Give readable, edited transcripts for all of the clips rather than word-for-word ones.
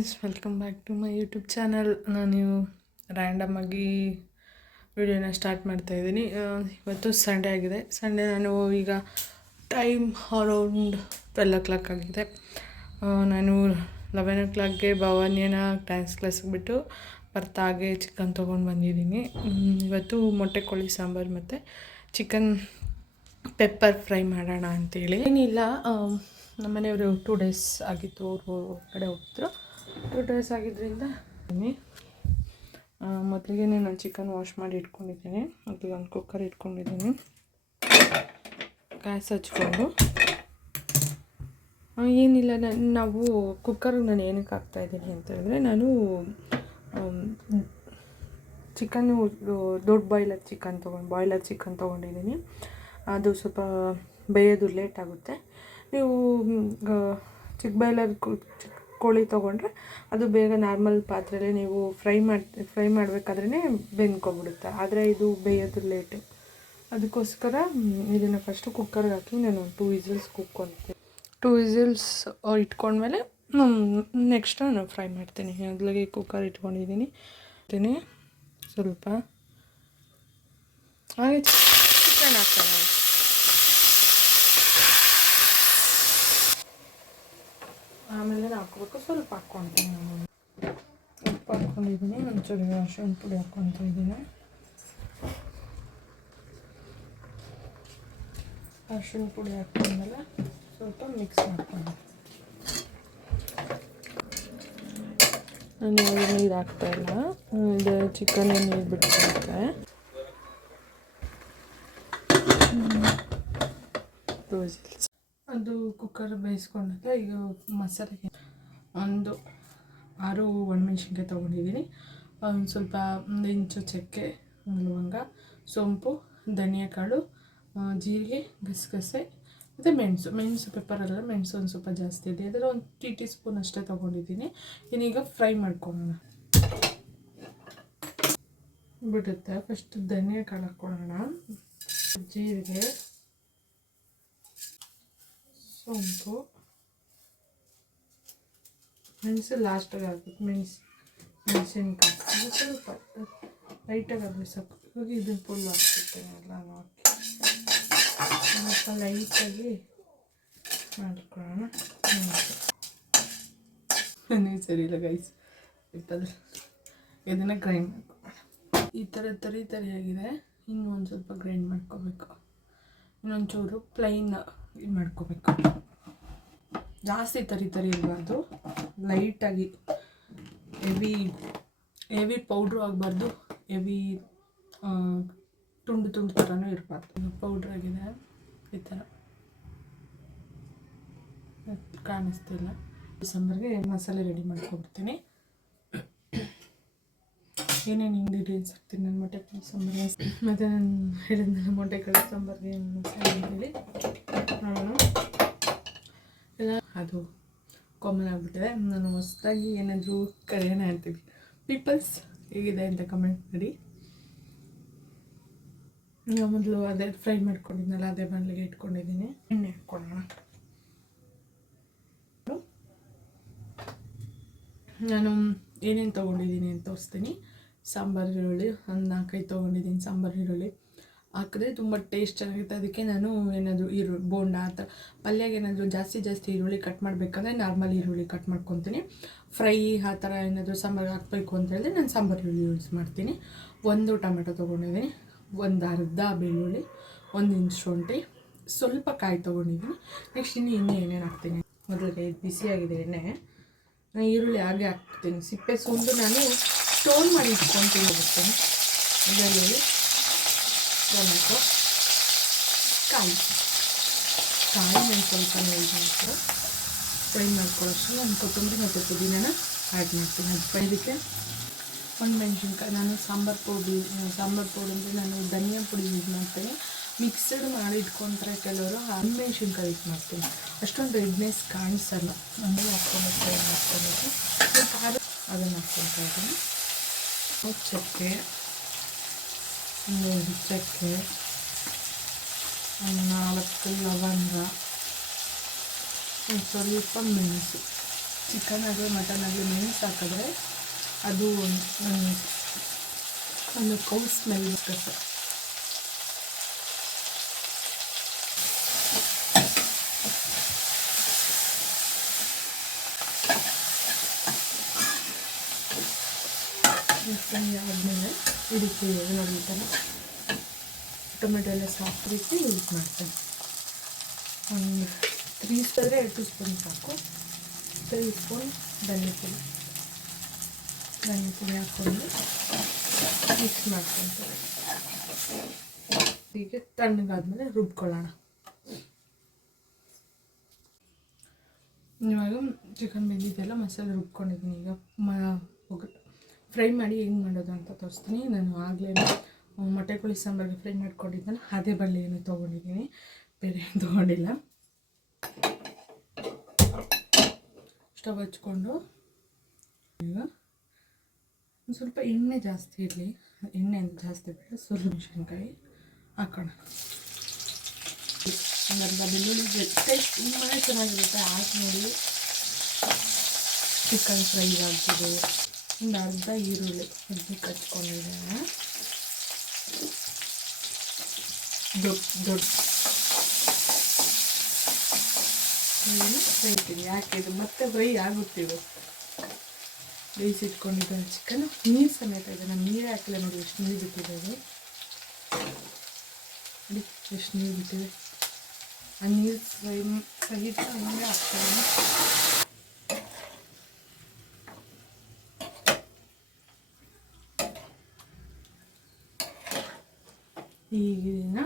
Friends, welcome back to my YouTube channel. ನಾನು random ಆಗಿ ವಿಡಿಯೋನ ಸ್ಟಾರ್ಟ್ ಮಾಡ್ತಾಯಿದ್ದೀನಿ. ಇವತ್ತು ಸಂಡೇ ಆಗಿದೆ. ಸಂಡೇ ನಾನು ಈಗ ಟೈಮ್ ಅರೌಂಡ್ 12 o'clock ಆಗಿದೆ. ನಾನು 11 o'clockಗೆ ಭವಾನಿಯನ ಡ್ಯಾನ್ಸ್ ಕ್ಲಾಸಿಗೆ ಬಿಟ್ಟು ಬರ್ತಾಗೆ ಚಿಕನ್ ತೊಗೊಂಡು ಬಂದಿದ್ದೀನಿ. ಇವತ್ತು ಮೊಟ್ಟೆ ಕೋಳಿ ಸಾಂಬಾರು ಮತ್ತು ಚಿಕನ್ ಪೆಪ್ಪರ್ ಫ್ರೈ ಮಾಡೋಣ ಅಂತೇಳಿ. ಏನಿಲ್ಲ, ನಮ್ಮನೆಯವರು 2 days ಆಗಿತ್ತು, ಅವರು ಕಡೆ ಹೋಗ್ತಿದ್ರು. 2 days ಆಗಿದ್ದರಿಂದ ಮೊದಲಿಗೆ ನಾನು ಚಿಕನ್ ವಾಶ್ ಮಾಡಿ ಇಟ್ಕೊಂಡಿದ್ದೀನಿ. ಅದು ಒಂದು ಕುಕ್ಕರ್ ಇಟ್ಕೊಂಡಿದ್ದೀನಿ. ಗ್ಯಾಸ್ ಹಚ್ಕೊಂಡು ಏನಿಲ್ಲ, ನಾವು ಕುಕ್ಕರ್ಗೆ ನಾನು ಏನಕ್ಕೆ ಹಾಕ್ತಾಯಿದ್ದೀನಿ ಅಂತ ಹೇಳಿದ್ರೆ, ನಾನು ಚಿಕನ್ನು ದೊಡ್ಡ ಬಾಯ್ಲರ್ ಚಿಕನ್ ತೊಗೊಂಡಿದ್ದೀನಿ. ಅದು ಸ್ವಲ್ಪ ಬೇಯೋದು ಲೇಟ್ ಆಗುತ್ತೆ. ನೀವು ಚಿಕ್ಕ ಬಾಯ್ಲರ್ ಕೋಳಿ ತೊಗೊಂಡ್ರೆ ಅದು ಬೇಗ ನಾರ್ಮಲ್ ಪಾತ್ರೆಯಲ್ಲಿ ನೀವು ಫ್ರೈ ಮಾಡಬೇಕಾದ್ರೇ ಬೆಂದ್ಕೊಬಿಡುತ್ತೆ. ಆದರೆ ಇದು ಬೇಯೋದು ಲೇಟು. ಅದಕ್ಕೋಸ್ಕರ ಇದನ್ನು ಫಸ್ಟು ಕುಕ್ಕರ್ಗೆ ಹಾಕಿ ನಾನು 2 ವಿಸಿಲ್ಸ್ ಕೂಗ್ಕೊತೀನಿ. 2 ವಿಸಿಲ್ಸ್ ಇಟ್ಕೊಂಡ್ಮೇಲೆ ನೆಕ್ಸ್ಟ್ ನಾನು ಫ್ರೈ ಮಾಡ್ತೀನಿ. ಮೊದಲಿಗೆ ಕುಕ್ಕರ್ ಇಟ್ಕೊಂಡಿದ್ದೀನಿ. ಸ್ವಲ್ಪ ಹಾಗೆ ಚಿಕನ್ ಹಾಕ್ತೀನಿ. ಆಮೇಲೆ ಹಾಕ್ಬೇಕು. ಸ್ವಲ್ಪ ಹಾಕ್ಕೊತೀನಿ. ನಾನು ಉಪ್ಪು ಹಾಕ್ಕೊಂಡಿದ್ದೀನಿ, ಒಂಚೂರು ಅರಿಶಿಣ ಪುಡಿ ಹಾಕ್ಕೊತಾ ಇದ್ದೀನಿ. ಅರಿಶಿಣ ಪುಡಿ ಹಾಕ್ಕೊಂಡ್ಮೇಲೆ ಸ್ವಲ್ಪ ಮಿಕ್ಸ್ ಮಾಡ್ಕೊಂಡು ನಾನು ನೀರು ಹಾಕ್ತಾಯಿಲ್ಲ. ಇದು ಚಿಕನ್ ನೀರು ಬಿಟ್ಬಿಡುತ್ತೆ. ಅದು ಕುಕ್ಕರ್ ಬೇಯಿಸ್ಕೊಂಡಾಗ ಈಗ ಮಸಾಲೆಗೆ ಒಂದು 6 ಒಣಮೆಣ್ಸಿನ್ಕಾಯಿ ತೊಗೊಂಡಿದ್ದೀನಿ. ಸ್ವಲ್ಪ 1 ಇಂಚು ಚಕ್ಕೆ, ಲವಂಗ, ಸೋಂಪು, ಧನಿಯಾ ಕಾಳು, ಜೀರಿಗೆ, ಗಸಗಸೆ ಮತ್ತು ಮೆಣಸು ಪೆಪ್ಪರಲ್ಲ, ಮೆಣಸು ಒಂದು ಸ್ವಲ್ಪ ಜಾಸ್ತಿ ಇದೆ. ಅದರ ಒಂದು 3 ಟೀಸ್ಪೂನ್ ಅಷ್ಟೇ ತೊಗೊಂಡಿದ್ದೀನಿ. ಇನ್ನೀಗ ಫ್ರೈ ಮಾಡ್ಕೊಳ್ಳೋಣ. ಬಿಡುತ್ತೆ. ಫಸ್ಟ್ ಧನಿಯಾ ಕಾಳು ಹಾಕ್ಕೊಳ್ಳೋಣ, ಜೀರಿಗೆ, ಸೋಂಪು, ಮೆಣಸು ಲಾಸ್ಟಾಗಿ ಹಾಕ್ಬೇಕು. ಮೆಣಸಿನ್ಕಾಯಿ ಅದು ಸ್ವಲ್ಪ ಲೈಟಾಗಿ ಆದರೆ ಸಾಕು. ಇವಾಗ ಇದನ್ನು ಫುಲ್ ಹಾಕ್ಬಿಡ್ತೇನೆ. ಎಲ್ಲನೂ ಹಾಕಿ ಸ್ವಲ್ಪ ಲೈಟಾಗಿ ಮಾಡ್ಕೊಳ್ಳೋಣ. ನೀವು ಸರಿ ಇಲ್ಲ ಗೈಸ್, ಇದನ್ನು ಗ್ರೈಂಡ್ ಮಾಡ್ಕೊಳ್ಳೋಣ. ಈ ಥರ ತರಿಯಾಗಿದೆ. ಇನ್ನೂ ಒಂದು ಸ್ವಲ್ಪ ಗ್ರೈಂಡ್ ಮಾಡ್ಕೋಬೇಕು. ಇನ್ನೊಂಚೂರು ಪ್ಲೈನ್ ಇದು ಮಾಡ್ಕೋಬೇಕು. ಜಾಸ್ತಿ ತರಿ ಇರಬಾರ್ದು, ಲೈಟಾಗಿ. ಹೆವಿ ಪೌಡ್ರು ಆಗಬಾರ್ದು, ಹೆವಿ ತುಂಡು ಥರನೂ ಇರಬಾರ್ದು. ಪೌಡ್ರ್ ಆಗಿದೆ. ಈ ಥರ ಕಾಣಿಸ್ತಿಲ್ಲ. ಸಾಂಬಾರಿಗೆ ಮಸಾಲೆ ರೆಡಿ ಮಾಡ್ಕೊಬಿಡ್ತೀನಿ. ಏನೇನು ಇಂಗ್ರೀಡಿಯೆಂಟ್ಸ್ ಹಾಕ್ತೀನಿ ನಾನು ಮೊಟ್ಟೆ ಕಾಳು ಸಾಂಬಾರಿಗೆ, ಮತ್ತು ನಾನು ಹೇಳಿದ್ನಲ್ಲ ಮೊಟ್ಟೆ ಕಾಳು ಸಾಂಬಾರಿಗೆ ಏನು ಮಸಾಲೆ ಅಂತೇಳಿ ನೋಡೋಣ. ಇಲ್ಲ, ಅದು ಕಾಮನ್ ಆಗಿಬಿಟ್ಟಿದೆ. ನಾನು ಹೊಸದಾಗಿ ಏನಾದರೂ ಕರೆಯೋಣ ಅಂತೀವಿ. ಪೀಪಲ್ಸ್ ಹೇಗಿದೆ ಅಂತ ಕಮೆಂಟ್ ಮಾಡಿ. ಮೊದಲು ಅದೇ ಫ್ರೈ ಮಾಡ್ಕೊಂಡಿದ್ನಲ್ಲ, ಅದೇ ಬಾಣಲೆಗೆ ಇಟ್ಕೊಂಡಿದ್ದೀನಿ. ಎಣ್ಣೆ ಹಾಕ್ಕೊಳ್ಳೋಣ. ನಾನು ಏನೇನು ತೊಗೊಂಡಿದ್ದೀನಿ ಅಂತ ತೋರಿಸ್ತೀನಿ. ಸಾಂಬಾರು ಈರುಳ್ಳಿ ಒಂದು 4-5 ತೊಗೊಂಡಿದ್ದೀನಿ. ಸಾಂಬಾರು ಈರುಳ್ಳಿ ಹಾಕಿದ್ರೆ ತುಂಬ ಟೇಸ್ಟ್ ಚೆನ್ನಾಗಿರುತ್ತೆ. ಅದಕ್ಕೆ ನಾನು ಏನಾದರೂ ಬೋಂಡ ಆ ಥರ ಪಲ್ಯಗೆ ಏನಾದರೂ ಜಾಸ್ತಿ ಈರುಳ್ಳಿ ಕಟ್ ಮಾಡಬೇಕಂದ್ರೆ ನಾರ್ಮಲ್ ಈರುಳ್ಳಿ ಕಟ್ ಮಾಡ್ಕೊತೀನಿ. ಫ್ರೈ ಆ ಥರ ಏನಾದರೂ ಸಾಂಬಾರು ಹಾಕಬೇಕು ಅಂತ ಹೇಳಿದ್ರೆ ನಾನು ಸಾಂಬಾರು ಈರುಳ್ಳಿ ಯೂಸ್ ಮಾಡ್ತೀನಿ. 1 ಟೊಮೆಟೊ ತೊಗೊಂಡಿದ್ದೀನಿ, ಒಂದು ಅರ್ಧ ಬೆಳ್ಳುಳ್ಳಿ, 1 ಇಂಚ್ ಶುಂಠಿ, ಸ್ವಲ್ಪ ಕಾಯಿ ತೊಗೊಂಡಿದ್ದೀನಿ. ನೆಕ್ಸ್ಟ್ ಇನ್ನೂ ಏನೇನು ಹಾಕ್ತೀನಿ. ಮೊದಲಿಗೆ ಬಿಸಿಯಾಗಿದೆ ಎಣ್ಣೆ. ನಾನು ಈರುಳ್ಳಿ ಹಾಗೆ ಹಾಕ್ತೀನಿ. ಸಿಪ್ಪೆ ಸುಂದು ನಾನು ಸ್ಟೋನ್ ಮಾಡಿ ಇಟ್ಕೊತೀನಿ. ಬಿಡ್ತೀನಿ. ಬೆಳ್ಳುಳ್ಳಿ, ಟೊಮೆಟೊ, ಕಾಯಿ ನಾನು ಸ್ವಲ್ಪ ನೆಯ್ದು ಫ್ರೈ ಮಾಡ್ಕೊಳ್ಳೋಷ್ಟು ಒಂದು ಕೊತ್ತಂಬರಿ ಮತ್ತು ಪುದೀನ ಆ್ಯಡ್ ಮಾಡ್ತೀನಿ. ಅದು ಇದಕ್ಕೆ 1 ಮೆಣಸಿನ್ಕಾಯಿ. ನಾನು ಸಾಂಬಾರು ಪೌಡಿ ಅಂದರೆ ನಾನು ಧನಿಯಾ ಪುಡಿ ಯೂಸ್ ಮಾಡ್ತೀನಿ. ಮಿಕ್ಸಡ್ ಮಾಡಿ ಇಟ್ಕೊಂಡ್ರೆ ಕೆಲವರು ಮೆಣಸಿನ್ಕಾಯಿ ಯೂಸ್ ಮಾಡ್ತೀನಿ. ಅಷ್ಟೊಂದು ರೆಡ್ನೆಸ್ ಕಾಣಿಸಲ್ಲ. ನಾನು ಹಾಕ್ಕೊಬೇಕು. ಖಾರ ಅದನ್ನು ಹಾಕ್ಕೊತಾ ಇದ್ದೀನಿ. ಚಕ್ಕೆ, 1 ಚಕ್ಕೆ, 4 ಲವಂಗ, ಒಂದು ಸ್ವಲ್ಪ ಮೆಣಸು, ಚಿಕನ್ ಆಗಲಿ ಮಟನ್ ಆಗಲಿ ಮೆಣಸು ಹಾಕಿದ್ರೆ ಅದು ಒಂದು ಕೌ ಸ್ಮೆಲ್ ಬರುತ್ತೆ. ಫ್ರೈ ಆದಮೇಲೆ ಇದಕ್ಕೆ ನೋಡಿ ಈ ಥರ ಟೊಮೆಟೊ ಎಲ್ಲ ಸಾಫ್ಟ್ ರೀತಿ ಯೂಸ್ ಮಾಡ್ತೇನೆ. ಒಂದು 3 ಸ್ಪೂನ್ 2 ಸ್ಪೂನ್ ಸಾಕು. 3 ಸ್ಪೂನ್ ಧನಿಯಾ ಪುಡಿ ಹಾಕ್ಕೊಂಡು ಮಿಕ್ಸ್ ಮಾಡ್ಕೊಳ್ತೇವೆ. ಹೀಗೆ ತಣ್ಣಗಾದ್ಮೇಲೆ ರುಬ್ಕೊಳ್ಳೋಣ. ಇವಾಗ ಚಿಕನ್ ಬೆಂದಿದ್ದೆಲ್ಲ ಮಸಾಲೆ ರುಬ್ಕೊಂಡಿದ್ದೀನಿ. ಈಗ ಫ್ರೈ ಮಾಡಿ ಹೆಂಗೆ ಮಾಡೋದು ಅಂತ ತೋರಿಸ್ತೀನಿ. ನಾನು ಆಗಲೇ ಮೊಟ್ಟೆ ಕೋಳಿ ಸಾಂಬಾರಿಗೆ ಫ್ರೈ ಮಾಡ್ಕೊಂಡಿದ್ದಲ್ಲ, ಅದೇ ಬಳ್ಳಿಯನ್ನು ತೊಗೊಂಡಿದ್ದೀನಿ, ಬೇರೆ ಏನು ತೊಗೊಂಡಿಲ್ಲ. ಸ್ಟವ್ ಹಚ್ಕೊಂಡು ಈಗ ಒಂದು ಸ್ವಲ್ಪ ಎಣ್ಣೆ ಜಾಸ್ತಿ ಇರಲಿ, ಎಣ್ಣೆ ಅಂತ ಜಾಸ್ತಿ ಬೇಡ, ಸ್ವಲ್ಪ ಮೆಣಸಿನ್ಕಾಯಿ ಹಾಕೋಣ. ಒಂದು ಅರ್ಧ ಬೆಳ್ಳುಳ್ಳಿ ಟೇಸ್ಟ್ ತುಂಬಾ ಚೆನ್ನಾಗಿರುತ್ತೆ. ಹಾಕಿ ನೋಡಿ. ಚಿಕನ್ ಫ್ರೈ ಆಗ್ತದೆ. ಒಂದು ಅರ್ಧ ಈರುಳ್ಳಿ ಉದ್ದಕ್ಕೆ ಹಚ್ಕೊಂಡಿದ್ದೇನೆ. ದೊಡ್ಡ ಫ್ರೈತೀನಿ. ಯಾಕೆ ಇದು ಮತ್ತೆ ಫ್ರೈ ಆಗುತ್ತೀವಿ. ಬೇಯಿಸಿಟ್ಕೊಂಡಿದ್ದ ಚಿಕನ್ ನೀರು ಸಮೇತ ಇದೆ. ನಾನು ನೀರೇ ಹಾಕಿಲ್ಲ ನೋಡಿ, ಎಷ್ಟು ನೀರು ಬಿಟ್ಟಿದೆ ಅದು. ನೋಡಿ ಎಷ್ಟು ನೀರು ಬಿಟ್ಟಿದೆ. ಆ ನೀರು ಸಹಿತ ಹಂಗೆ ಹಾಕ್ತಾನೆ. ಈಗಿನ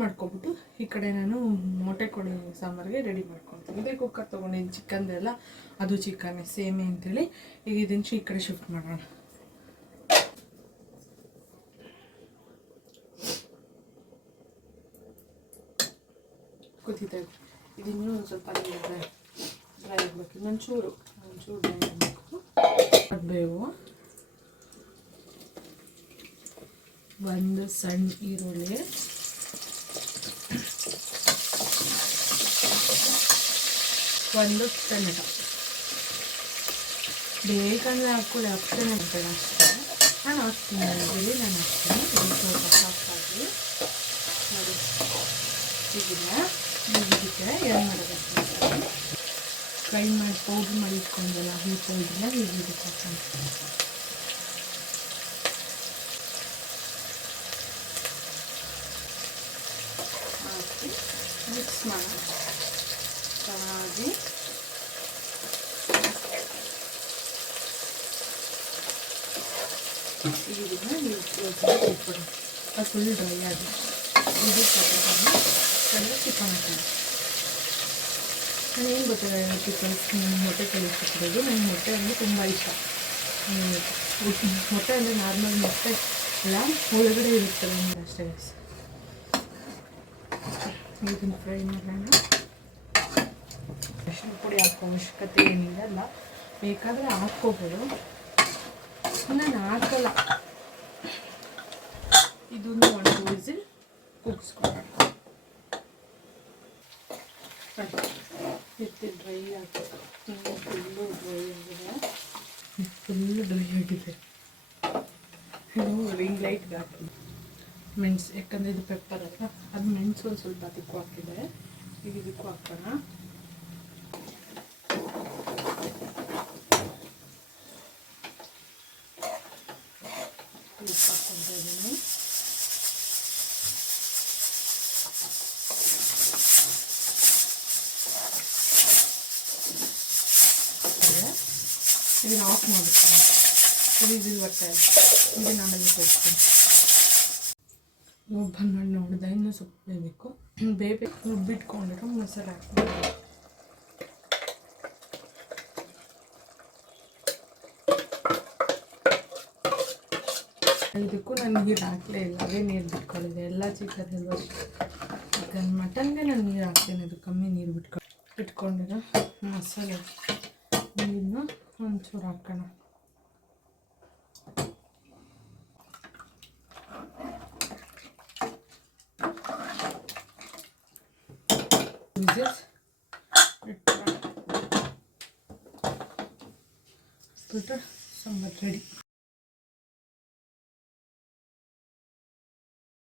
ಮಾಡ್ಕೊಬಿಟ್ಟು ಈ ಕಡೆ ನಾನು ಮೊಟ್ಟೆ ಕೋಳಿ ಸಾಂಬಾರಿಗೆ ರೆಡಿ ಮಾಡ್ಕೊಳ್ತೀನಿ. ಇದೇ ಕುಕ್ಕರ್ ತೊಗೊಂಡಿದ್ದೀನಿ ಚಿಕನ್ದೆಲ್ಲ, ಅದು ಚಿಕನ್ನೇ ಸೇಮೆ ಅಂತೇಳಿ. ಈಗ ಇದನ್ನು ಈ ಕಡೆ ಶಿಫ್ಟ್ ಮಾಡೋಣ. ಕೂತಿದ್ದೆ ಇದನ್ನು ಒಂದು ಸ್ವಲ್ಪ ಡ್ರೈ ಆಗಬೇಕು. ಒಂಚೂರು ಡ್ರೈ ಆಗಬೇಕು. ಅದು ಬೇವು, ಒಂದು ಸಣ್ಣ ಈರುಳ್ಳಿ, ಒಂದು ಟೊಮೆಟೊ. ಬೇಕಂದರೆ ಹಾಕ್ಕೊಳ್ಳಿ, ಆಪ್ಷನ್ ಬೇಡ ಅಷ್ಟೇ. ನಾನು ಹಾಕ್ತೀನಿ, ನಾನು ಹಾಕ್ತೀನಿ. ಸ್ವಲ್ಪ ಸಾಫ್ಟ್ ಹಾಕಿ ನೋಡಿ. ಇದಕ್ಕೆ ಏನು ಮಾಡಬೇಕು, ಫ್ರೈ ಮಾಡಿ ಪೌಡ್ರ್ ಮಾಡಿ ಇಟ್ಕೊಂಡಲ್ಲ, ಈ ಪೌಡ್ರನ್ನ ಇದಕ್ಕೆ ಹಾಕೋಣ. ಹಾಕಿ ಮಿಕ್ಸ್ ಮಾಡೋಣ ಚೆನ್ನಾಗಿ. ಇದನ್ನ ನೀವು ಇಟ್ಬಿಡಿ. ಅದು ಫುಲ್ ಡ್ರೈ ಆಗಿ ಇದು ಚಿಕನ್ ಹಾಕೋಣ. ನಾನು ಏನು ಗೊತ್ತಿಲ್ಲ ಚಿಕನ್ ಮೊಟ್ಟೆ ಕಲಿಸ್ತಿರೋದು. ನನಗೆ ಮೊಟ್ಟೆ ಅಂದರೆ ತುಂಬ ಇಷ್ಟ. ಮೊಟ್ಟೆ ಅಂದರೆ ನಾರ್ಮಲ್ ಮೊಟ್ಟೆ ಎಲ್ಲ ಒಳಗಡೆ ಇರುತ್ತದೆ ಅಷ್ಟೇ. ಇದನ್ನು ಫ್ರೈ ಮಾಡೋಣ. ಅರಿಶಿನ ಪುಡಿ ಹಾಕೋ ಅವಶ್ಯಕತೆ ಏನಿಲ್ಲ, ಬೇಕಾದರೆ ಹಾಕ್ಕೋಬೋದು. ನಾನು ಹಾಕಲ್ಲ. ಇದನ್ನು 1 ವಿಸಿಲ್ ಕುಗ್ಸ್ಕೊಳ್ಳೋಣ. ಇತ್ತು ಡ್ರೈ ಆಗಿದೆ, ಫುಲ್ಲು ಡ್ರೈ ಆಗಿದೆ. ಇದು ರಿಂಗ್ ಲೈಟ್ಗೆ ಹಾಕಿ ಮೆಣಸು, ಯಾಕಂದರೆ ಇದು ಪೆಪ್ಪರ್ ಅಲ್ಲ, ಅದು ಮೆಣಸು ಒಂದು ಸ್ವಲ್ಪ ಅದಕ್ಕೂ ಹಾಕಿದೆ. ಈಗ ಇದಕ್ಕೂ ಹಾಕೋಣ. ಉಪ್ಪು ಹಾಕ್ಕೊತಾ ಇದ್ದೀನಿ. ಇದನ್ನು ಆಫ್ ಮಾಡ್ತೀನಿ. ವಿಸಿಲ್ ಬರ್ತಾ ಇದೆ. ಇದನ್ನು ಆಮೇಲೆ ತೋರಿಸ್ತೀನಿ. ಓಪನ್ ಮಾಡಿ ನೋಡಿದೆ, ಇನ್ನೂ ಸ್ವಲ್ಪ ಬೇಯಬೇಕು. ರುಬ್ಬಿಟ್ಕೊಂಡಿರೋ ಮಸಾಲೆ ಹಾಕ್ತೀನಿ. ಇದಕ್ಕೂ ನಾನು ನೀರು ಹಾಕಲೇ ಇಲ್ಲ, ಅದೇ ನೀರು ಬಿಟ್ಕೊಂಡಿದ್ದೆ. ಎಲ್ಲ ಚಿಕನ್ ಮಟನ್ಗೆ ನಾನು ನೀರು ಹಾಕ್ತೇನೆ, ಅದು ಕಮ್ಮಿ ನೀರು ಇಟ್ಕೊಂಡಿರೋ ಮಸಾಲೆ ನೀರನ್ನ ಒಂಚೂರು ಹಾಕೋಣ. ಬಿಟ್ರೆ ಸಾಂಬಾರು ರೆಡಿ.